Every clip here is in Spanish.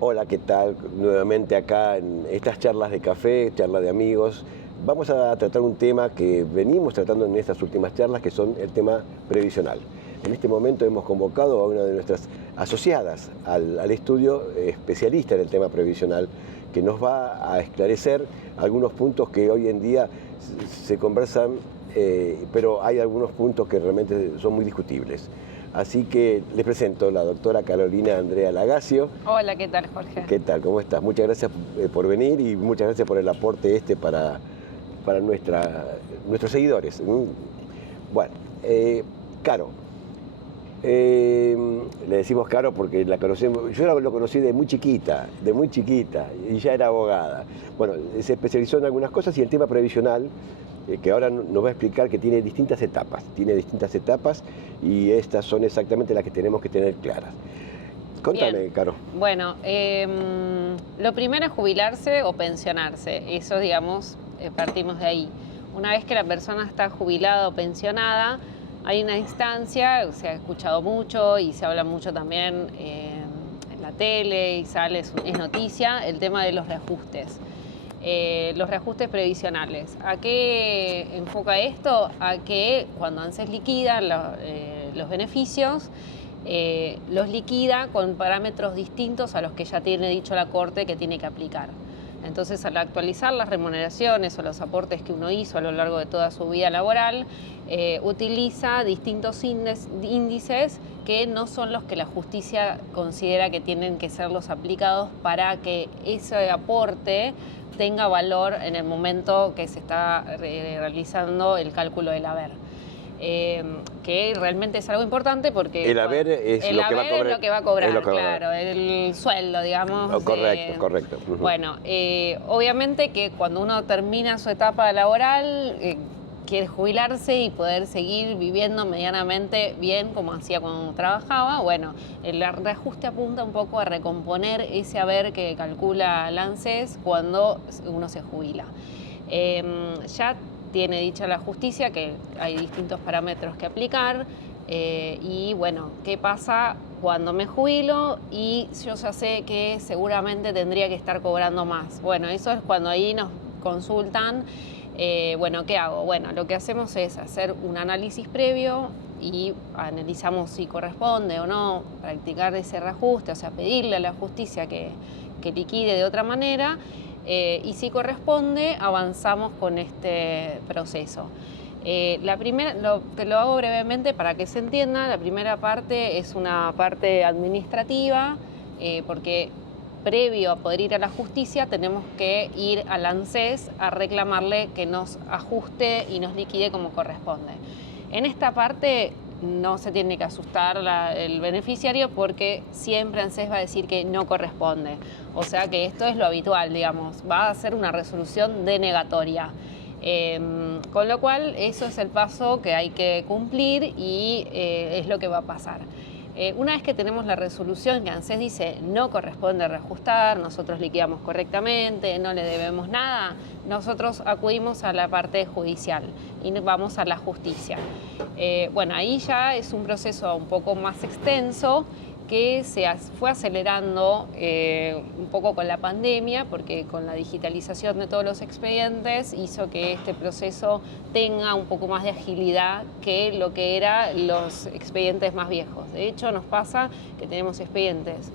Hola, ¿qué tal? Nuevamente acá en estas charlas de café, charlas de amigos. Vamos a tratar un tema que venimos tratando en estas últimas charlas, que son el tema previsional. En este momento hemos convocado a una de nuestras asociadas al estudio, especialista en el tema previsional, que nos va a esclarecer algunos puntos que hoy en día se conversan, pero hay algunos puntos que realmente son muy discutibles. Así que les presento a la doctora Carolina Andrea Lagacio. Hola, ¿qué tal, Jorge? ¿Qué tal? ¿Cómo estás? Muchas gracias por venir y muchas gracias por el aporte para nuestros seguidores. Bueno, Caro. Le decimos Caro porque la conocemos. Yo lo conocí de muy chiquita, y ya era abogada. Bueno, se especializó en algunas cosas y el tema previsional, que ahora nos va a explicar que tiene distintas etapas y estas son exactamente las que tenemos que tener claras. Contame, Bien. Caro. Bueno, lo primero es jubilarse o pensionarse. Eso, digamos, partimos de ahí. Una vez que la persona está jubilada o pensionada, hay una instancia, se ha escuchado mucho y se habla mucho también en la tele y sale, es noticia, el tema de los reajustes. Los reajustes previsionales. ¿A qué enfoca esto? A que cuando ANSES liquida los beneficios, los liquida con parámetros distintos a los que ya tiene dicho la Corte que tiene que aplicar. Entonces, al actualizar las remuneraciones o los aportes que uno hizo a lo largo de toda su vida laboral, utiliza distintos índices que no son los que la justicia considera que tienen que ser los aplicados para que ese aporte tenga valor en el momento que se está realizando el cálculo del haber. Que realmente es algo importante porque el haber es lo que va a cobrar. Es lo que va a cobrar, claro, el sueldo, digamos. Oh, correcto. Bueno, obviamente que cuando uno termina su etapa laboral, quiere jubilarse y poder seguir viviendo medianamente bien como hacía cuando trabajaba. Bueno, el reajuste apunta un poco a recomponer ese haber que calcula el ANSES cuando uno se jubila. Ya tiene dicha la justicia que hay distintos parámetros que aplicar y bueno, ¿qué pasa cuando me jubilo y yo ya sé que seguramente tendría que estar cobrando más? Bueno, eso es cuando ahí nos consultan, bueno, ¿qué hago? Bueno, lo que hacemos es hacer un análisis previo y analizamos si corresponde o no practicar ese reajuste, o sea, pedirle a la justicia que liquide de otra manera. Y si corresponde, avanzamos con este proceso. La primera, te lo hago brevemente para que se entienda. La primera parte es una parte administrativa, porque previo a poder ir a la justicia tenemos que ir al ANSES a reclamarle que nos ajuste y nos liquide como corresponde. En esta parte no se tiene que asustar el beneficiario porque siempre ANSES va a decir que no corresponde. O sea que esto es lo habitual, digamos, va a ser una resolución denegatoria. Con lo cual eso es el paso que hay que cumplir y es lo que va a pasar. Una vez que tenemos la resolución que ANSES dice no corresponde reajustar, nosotros liquidamos correctamente, no le debemos nada, nosotros acudimos a la parte judicial y vamos a la justicia. Bueno, ahí ya es un proceso un poco más extenso que se fue acelerando un poco con la pandemia, porque con la digitalización de todos los expedientes hizo que este proceso tenga un poco más de agilidad que lo que eran los expedientes más viejos. De hecho, nos pasa que tenemos expedientes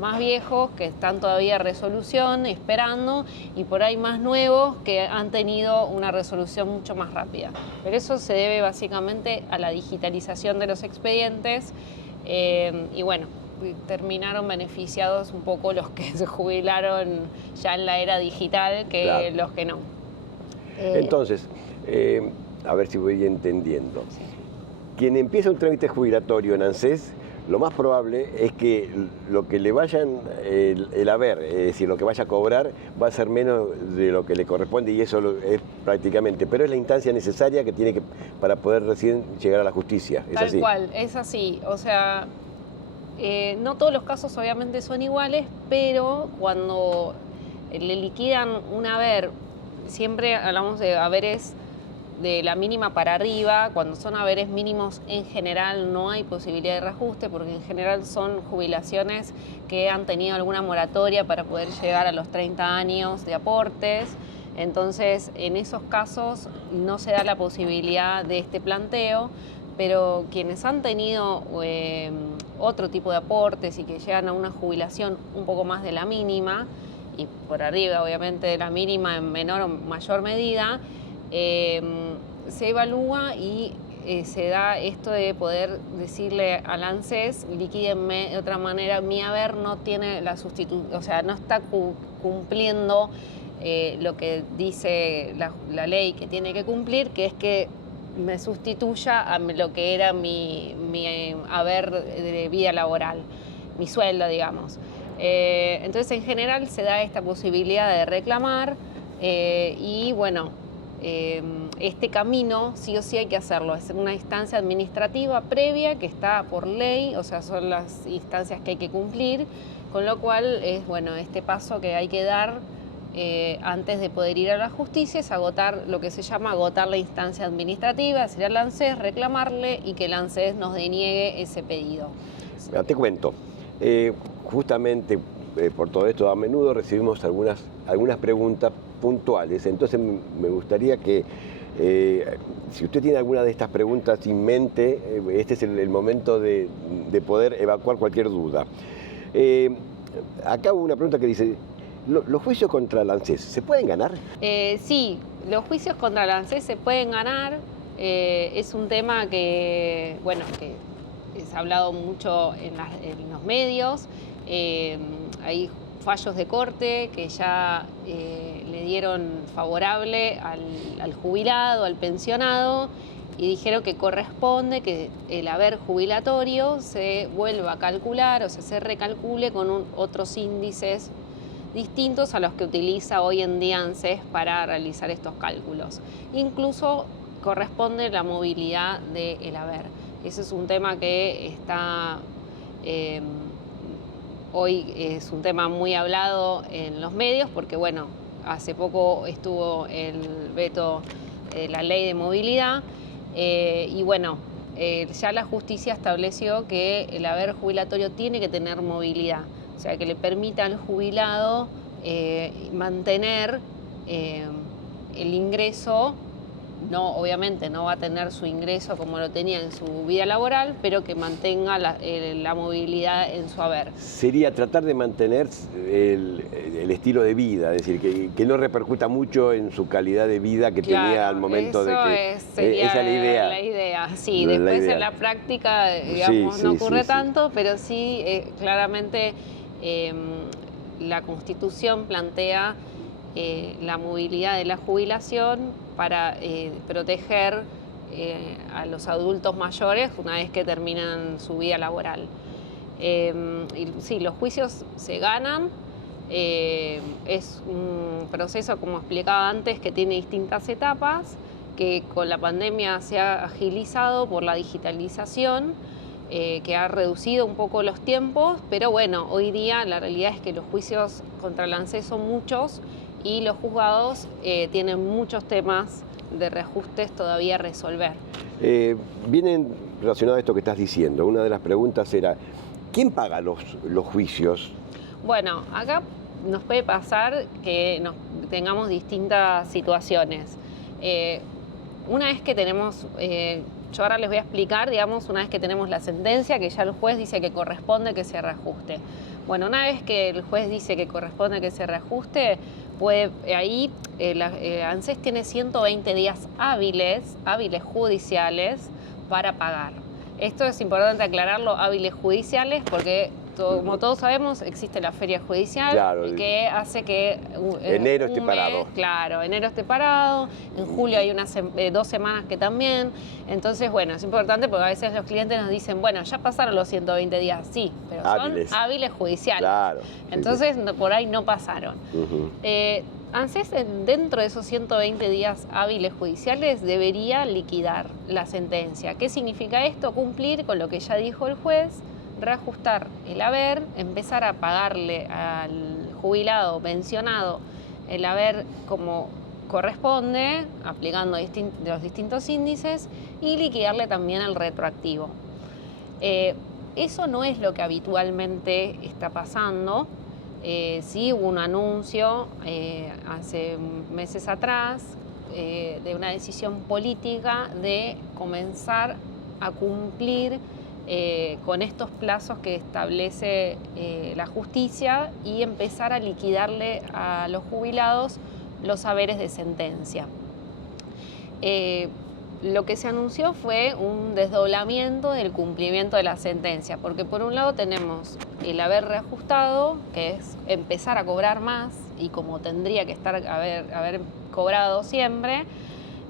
más viejos que están todavía en resolución, esperando, y por ahí más nuevos que han tenido una resolución mucho más rápida. Pero eso se debe básicamente a la digitalización de los expedientes. Y bueno, terminaron beneficiados un poco los que se jubilaron ya en la era digital que claro, los que no. Entonces, a ver si voy entendiendo. Sí. Quien empieza un trámite jubilatorio en ANSES, lo más probable es que lo que le vayan, el haber, es decir, lo que vaya a cobrar, va a ser menos de lo que le corresponde y eso es prácticamente, pero es la instancia necesaria que tiene que para poder recién llegar a la justicia. ¿Es Tal así? cual, es así. O sea, no todos los casos obviamente son iguales, pero cuando le liquidan un haber, siempre hablamos de haberes de la mínima para arriba, cuando son haberes mínimos en general no hay posibilidad de reajuste, porque en general son jubilaciones que han tenido alguna moratoria para poder llegar a los 30 años de aportes. Entonces, en esos casos no se da la posibilidad de este planteo, pero quienes han tenido otro tipo de aportes y que llegan a una jubilación un poco más de la mínima, y por arriba obviamente de la mínima en menor o mayor medida, se evalúa y se da esto de poder decirle al ANSES, liquídenme de otra manera, mi haber no tiene la sustitución, o sea, no está cumpliendo lo que dice la ley que tiene que cumplir, que es que me sustituya a lo que era mi haber de vida laboral, mi sueldo, digamos. Entonces, en general, se da esta posibilidad de reclamar y, bueno, este camino sí o sí hay que hacerlo. Es una instancia administrativa previa que está por ley, o sea, son las instancias que hay que cumplir, con lo cual es, bueno, este paso que hay que dar antes de poder ir a la justicia es agotar lo que se llama agotar la instancia administrativa, sería el ANSES, reclamarle y que el ANSES nos deniegue ese pedido. Te cuento, justamente por todo esto a menudo recibimos algunas preguntas puntuales, entonces me gustaría que si usted tiene alguna de estas preguntas en mente, este es el momento de poder evacuar cualquier duda. Acá hubo una pregunta que dice, ¿los juicios contra el ANSES se pueden ganar? Sí, los juicios contra el ANSES se pueden ganar. Es un tema que, bueno, que se ha hablado mucho en los medios. Hay fallos de corte que ya le dieron favorable al jubilado, al pensionado, y dijeron que corresponde que el haber jubilatorio se vuelva a calcular, o sea, se recalcule con otros índices distintos a los que utiliza hoy en día ANSES para realizar estos cálculos. Incluso corresponde la movilidad del haber. Ese es un tema que está hoy es un tema muy hablado en los medios porque, bueno, hace poco estuvo el veto de la ley de movilidad y, bueno, ya la justicia estableció que el haber jubilatorio tiene que tener movilidad. O sea, que le permita al jubilado mantener el ingreso, obviamente no va a tener su ingreso como lo tenía en su vida laboral, pero que mantenga la movilidad en su haber. Sería tratar de mantener el estilo de vida, es decir, que no repercuta mucho en su calidad de vida que tenía al momento de que... Sería esa es la idea. Sí, después en la práctica, digamos, no ocurre tanto, pero sí, claramente la Constitución plantea la movilidad de la jubilación para proteger a los adultos mayores una vez que terminan su vida laboral. Y sí, los juicios se ganan, es un proceso, como explicaba antes, que tiene distintas etapas, que con la pandemia se ha agilizado por la digitalización, que ha reducido un poco los tiempos, pero bueno, hoy día la realidad es que los juicios contra el ANSES son muchos y los juzgados tienen muchos temas de reajustes todavía a resolver. Vienen relacionado a esto que estás diciendo. Una de las preguntas era, ¿quién paga los juicios? Bueno, acá nos puede pasar que tengamos distintas situaciones. Una vez que tenemos, yo ahora les voy a explicar, digamos, una vez que tenemos la sentencia, que ya el juez dice que corresponde que se reajuste. Bueno, una vez que el juez dice que corresponde que se reajuste, ahí ANSES tiene 120 días hábiles judiciales para pagar. Esto es importante aclararlo, hábiles judiciales, porque como todos sabemos, existe la feria judicial, claro, que hace que enero esté parado. Claro, enero esté parado, en julio hay unas 2 semanas que también. Entonces, bueno, es importante porque a veces los clientes nos dicen, bueno, ya pasaron los 120 días, sí, pero son hábiles judiciales. Claro, entonces, por ahí no pasaron. ANSES, dentro de esos 120 días hábiles judiciales, debería liquidar la sentencia. ¿Qué significa esto? Cumplir con lo que ya dijo el juez, reajustar el haber, empezar a pagarle al jubilado, pensionado, el haber como corresponde, aplicando los distintos índices, y liquidarle también el retroactivo. Eso no es lo que habitualmente está pasando. Sí hubo un anuncio hace meses atrás de una decisión política de comenzar a cumplir con estos plazos que establece la justicia y empezar a liquidarle a los jubilados los haberes de sentencia. Lo que se anunció fue un desdoblamiento del cumplimiento de la sentencia, porque por un lado tenemos el haber reajustado, que es empezar a cobrar más y como tendría que estar haber cobrado siempre,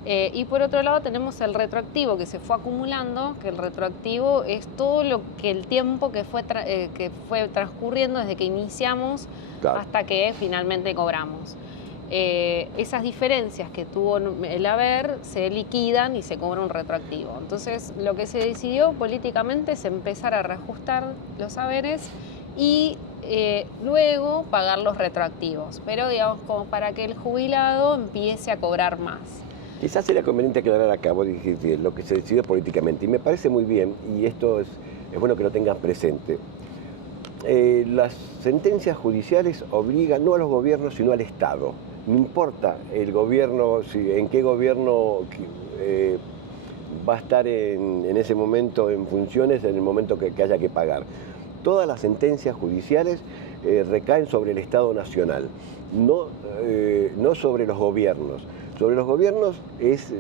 y por otro lado tenemos el retroactivo que se fue acumulando, que el retroactivo es todo el tiempo que fue transcurriendo desde que iniciamos, claro, hasta que finalmente cobramos. Esas diferencias que tuvo el haber se liquidan y se cobra un retroactivo. Entonces, lo que se decidió políticamente es empezar a reajustar los haberes y luego pagar los retroactivos, pero digamos como para que el jubilado empiece a cobrar más. Quizás sería conveniente aclarar acá, vos dijiste, lo que se decidió políticamente, y me parece muy bien, y esto es bueno que lo tengas presente. Las sentencias judiciales obligan no a los gobiernos, sino al Estado. No importa el gobierno, en qué gobierno va a estar en ese momento en funciones, en el momento que haya que pagar. Todas las sentencias judiciales recaen sobre el Estado Nacional, no sobre los gobiernos. Sobre los gobiernos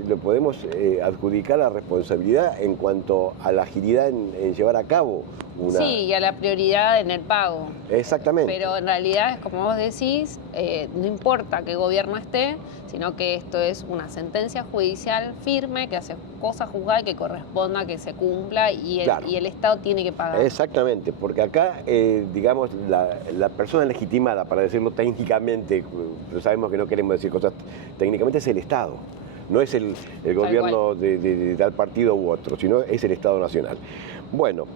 lo podemos adjudicar la responsabilidad en cuanto a la agilidad en llevar a cabo una... Sí, y a la prioridad en el pago. Exactamente. Pero en realidad, como vos decís, no importa qué gobierno esté, sino que esto es una sentencia judicial firme que hace cosa juzgada y que corresponda que se cumpla y el Estado tiene que pagar. Exactamente, porque acá, digamos, la persona legitimada, para decirlo técnicamente, pero sabemos que no queremos decir cosas técnicamente, es el Estado. No es el gobierno de tal partido u otro, sino es el Estado Nacional. Bueno,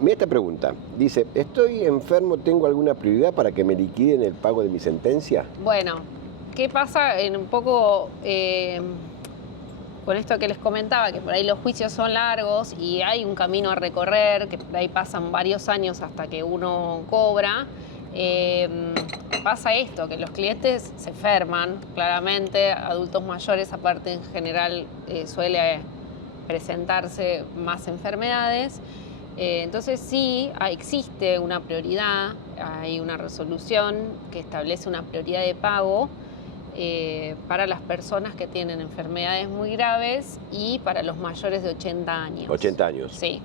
mira esta pregunta. Dice, ¿estoy enfermo, tengo alguna prioridad para que me liquiden el pago de mi sentencia? Bueno, ¿qué pasa en un poco con esto que les comentaba? Que por ahí los juicios son largos y hay un camino a recorrer, que por ahí pasan varios años hasta que uno cobra. Pasa esto, que los clientes se enferman, claramente, adultos mayores aparte en general suele presentarse más enfermedades, entonces sí existe una prioridad, hay una resolución que establece una prioridad de pago para las personas que tienen enfermedades muy graves y para los mayores de 80 años. 80 años. Sí.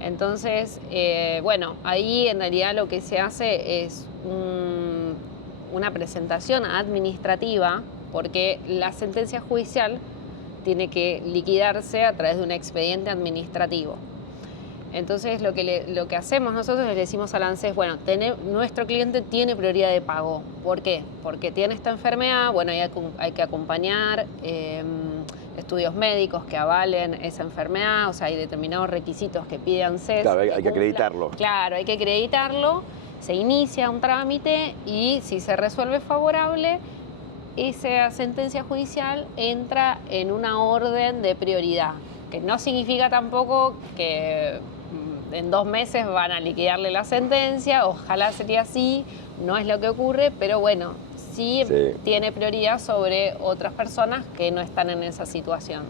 Entonces, bueno, ahí en realidad lo que se hace es una presentación administrativa, porque la sentencia judicial tiene que liquidarse a través de un expediente administrativo. Entonces, lo que hacemos nosotros, le decimos al ANSES, bueno, nuestro cliente tiene prioridad de pago. ¿Por qué? Porque tiene esta enfermedad, bueno, hay que acompañar estudios médicos que avalen esa enfermedad, o sea, hay determinados requisitos que pide ANSES. Claro, hay que acreditarlo. Claro, hay que acreditarlo, se inicia un trámite y si se resuelve favorable, esa sentencia judicial entra en una orden de prioridad, que no significa tampoco que en 2 meses van a liquidarle la sentencia, ojalá sería así, no es lo que ocurre, pero bueno, sí tiene prioridad sobre otras personas que no están en esa situación.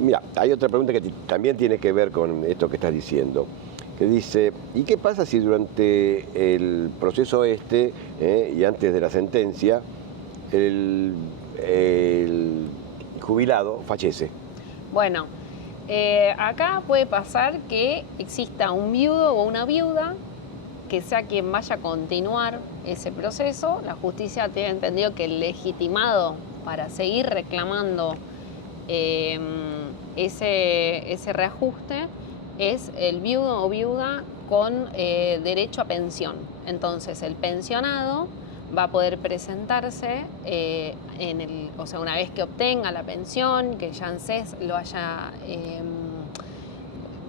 Mira, hay otra pregunta que también tiene que ver con esto que estás diciendo, que dice, ¿y qué pasa si durante el proceso y antes de la sentencia, el jubilado fallece? Bueno, acá puede pasar que exista un viudo o una viuda que sea quien vaya a continuar ese proceso. La justicia tiene entendido que el legitimado para seguir reclamando ese reajuste es el viudo o viuda con derecho a pensión. Entonces, el pensionado va a poder presentarse o sea, una vez que obtenga la pensión, que ya ANSES lo haya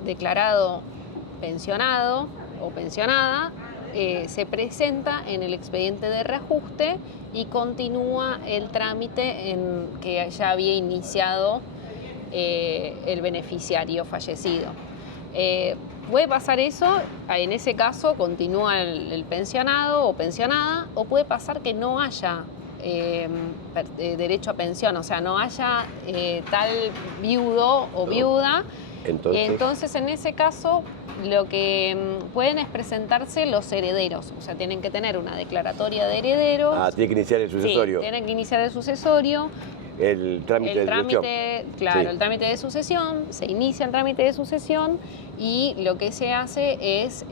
declarado pensionado o pensionada, se presenta en el expediente de reajuste y continúa el trámite que ya había iniciado el beneficiario fallecido. Puede pasar eso, en ese caso continúa el pensionado o pensionada, o puede pasar que no haya derecho a pensión, o sea, no haya tal viudo o viuda. Entonces, en ese caso, lo que pueden es presentarse los herederos, o sea, tienen que tener una declaratoria de herederos. Tiene que iniciar el sucesorio. Sí, tienen que iniciar el sucesorio. El trámite de sucesión. Claro, sí. Sí. El trámite de sucesión, se inicia el trámite de sucesión y lo que se hace es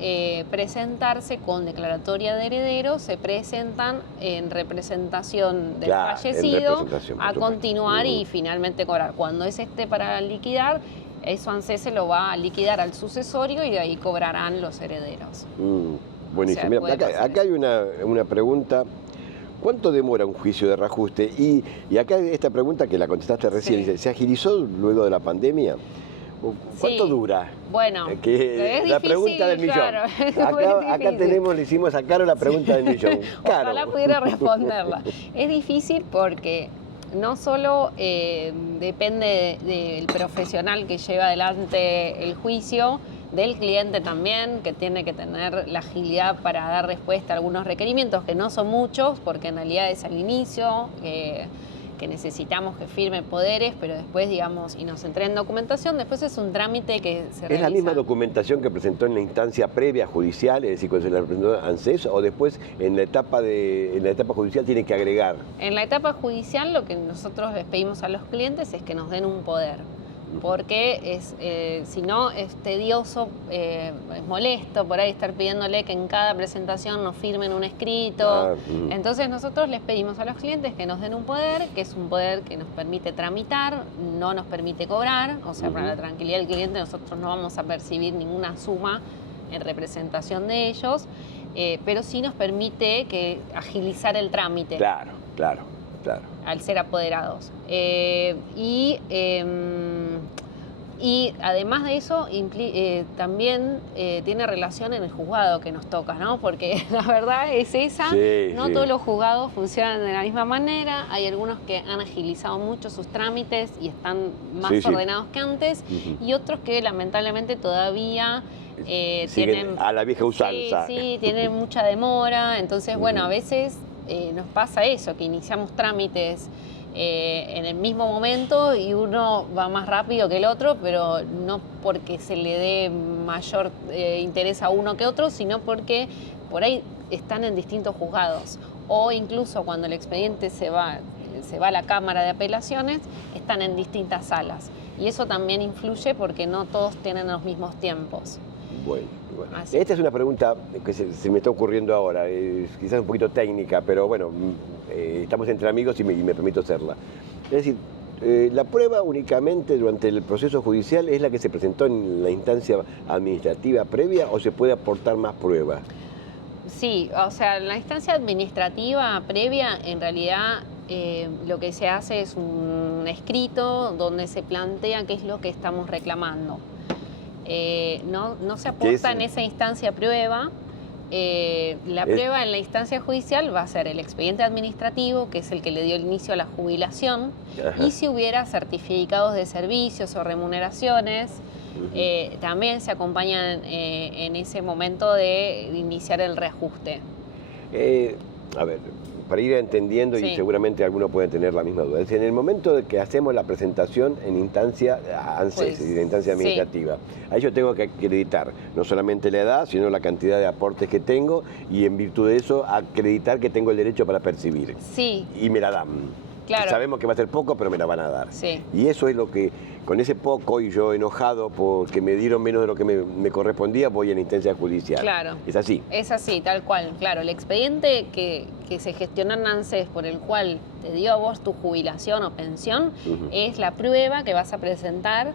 presentarse con declaratoria de herederos, se presentan en representación del fallecido a continuar y finalmente cobrar. Cuando es para liquidar, eso ANSES se lo va a liquidar al sucesorio y de ahí cobrarán los herederos. Buenísimo. O sea, mira, acá hay una pregunta. ¿Cuánto demora un juicio de reajuste? Y acá esta pregunta que la contestaste recién, dice, ¿se agilizó luego de la pandemia? ¿Cuánto dura? Bueno, es difícil, la pregunta del millón. Claro, acá le hicimos a Caro la pregunta del millón. Caro. Ojalá pudiera responderla. Es difícil porque no solo depende del profesional que lleva adelante el juicio, del cliente también, que tiene que tener la agilidad para dar respuesta a algunos requerimientos, que no son muchos, porque en realidad es al inicio, que necesitamos que firme poderes, pero después, digamos, y nos entreguen documentación, después es un trámite que se realiza. ¿Es la misma documentación que presentó en la instancia previa judicial, es decir, cuando se la presentó ANSES, o después en la etapa judicial tiene que agregar? En la etapa judicial lo que nosotros les pedimos a los clientes es que nos den un poder, porque si no es tedioso, es molesto por ahí estar pidiéndole que en cada presentación nos firmen un escrito. Entonces nosotros les pedimos a los clientes que nos den un poder, que es un poder que nos permite tramitar, no nos permite cobrar, o sea, para la tranquilidad del cliente nosotros no vamos a percibir ninguna suma en representación de ellos, pero sí nos permite agilizar el trámite. Claro. Al ser apoderados. Y además de eso, también tiene relación en el juzgado que nos toca, ¿no? Porque la verdad es esa, no todos los juzgados funcionan de la misma manera, hay algunos que han agilizado mucho sus trámites y están más ordenados que antes, y otros que lamentablemente todavía tienen a la vieja usanza. Sí, tienen mucha demora, entonces bueno, a veces nos pasa eso, que iniciamos trámites en el mismo momento y uno va más rápido que el otro, pero no porque se le dé mayor interés a uno que otro, sino porque por ahí están en distintos juzgados. O incluso cuando el expediente se va a la Cámara de Apelaciones, están en distintas salas. Y eso también influye porque no todos tienen los mismos tiempos. Bueno. Esta es una pregunta que se me está ocurriendo ahora, quizás un poquito técnica, pero bueno, estamos entre amigos y me permito hacerla. Es decir, ¿la prueba únicamente durante el proceso judicial es la que se presentó en la instancia administrativa previa o se puede aportar más prueba? Sí, o sea, en la instancia administrativa previa, en realidad lo que se hace es un escrito donde se plantea qué es lo que estamos reclamando. No se aporta en esa instancia prueba. La prueba en la instancia judicial va a ser el expediente administrativo, que es el que le dio el inicio a la jubilación, y si hubiera certificados de servicios o remuneraciones, también se acompañan en ese momento de iniciar el reajuste. A ver, para ir entendiendo, y seguramente alguno puede tener la misma duda. Es decir, en el momento de que hacemos la presentación en instancia ANSES, en instancia administrativa, ahí yo tengo que acreditar no solamente la edad, sino la cantidad de aportes que tengo y en virtud de eso acreditar que tengo el derecho para percibir. Sí. Y me la dan. Claro. Sabemos que va a ser poco, pero me la van a dar. Sí. Y eso es lo que, con ese poco y yo enojado porque me dieron menos de lo que me correspondía, voy a la instancia judicial. Claro. Es así. Es así, tal cual. Claro, el expediente que se gestiona en ANSES por el cual te dio a vos tu jubilación o pensión es la prueba que vas a presentar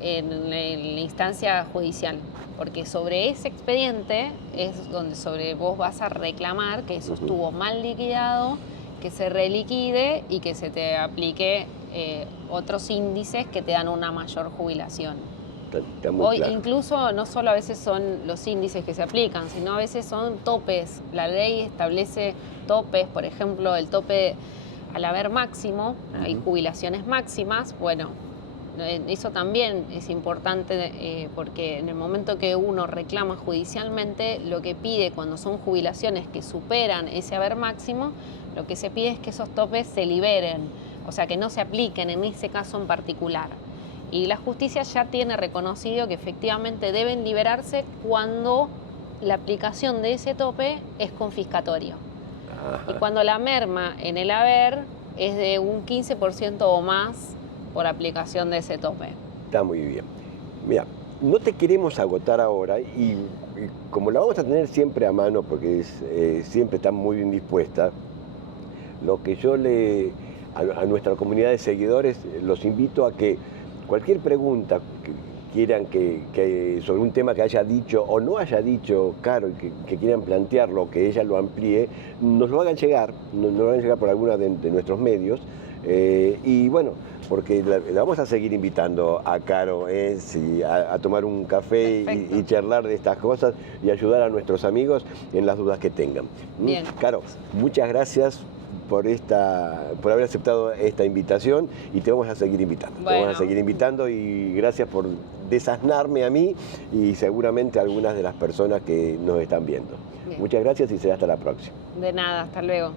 en la instancia judicial. Porque sobre ese expediente es donde vos vas a reclamar que eso estuvo mal liquidado, que se reliquide y que se te aplique otros índices que te dan una mayor jubilación. Está muy Hoy claro. incluso no solo a veces son los índices que se aplican, sino a veces son topes. La ley establece topes, por ejemplo, el tope al haber máximo, hay jubilaciones máximas, bueno, eso también es importante porque en el momento que uno reclama judicialmente, lo que pide cuando son jubilaciones que superan ese haber máximo, lo que se pide es que esos topes se liberen, o sea, que no se apliquen en ese caso en particular. Y la justicia ya tiene reconocido que efectivamente deben liberarse cuando la aplicación de ese tope es confiscatorio. Ajá. Y cuando la merma en el haber es de un 15% o más por aplicación de ese tope. Está muy bien. Mira, no te queremos agotar ahora y como la vamos a tener siempre a mano porque siempre está muy bien dispuesta, lo que yo a nuestra comunidad de seguidores los invito a que cualquier pregunta que quieran sobre un tema que haya dicho o no haya dicho Caro y que quieran plantearlo, que ella lo amplíe, nos lo hagan llegar, por alguno de nuestros medios. Y bueno, porque la vamos a seguir invitando a Caro a tomar un café y charlar de estas cosas y ayudar a nuestros amigos en las dudas que tengan. Bien. Caro, muchas gracias por haber aceptado esta invitación y te vamos a seguir invitando. Bueno. Te vamos a seguir invitando y gracias por desasnarme a mí y seguramente a algunas de las personas que nos están viendo. Bien. Muchas gracias y será hasta la próxima. De nada, hasta luego.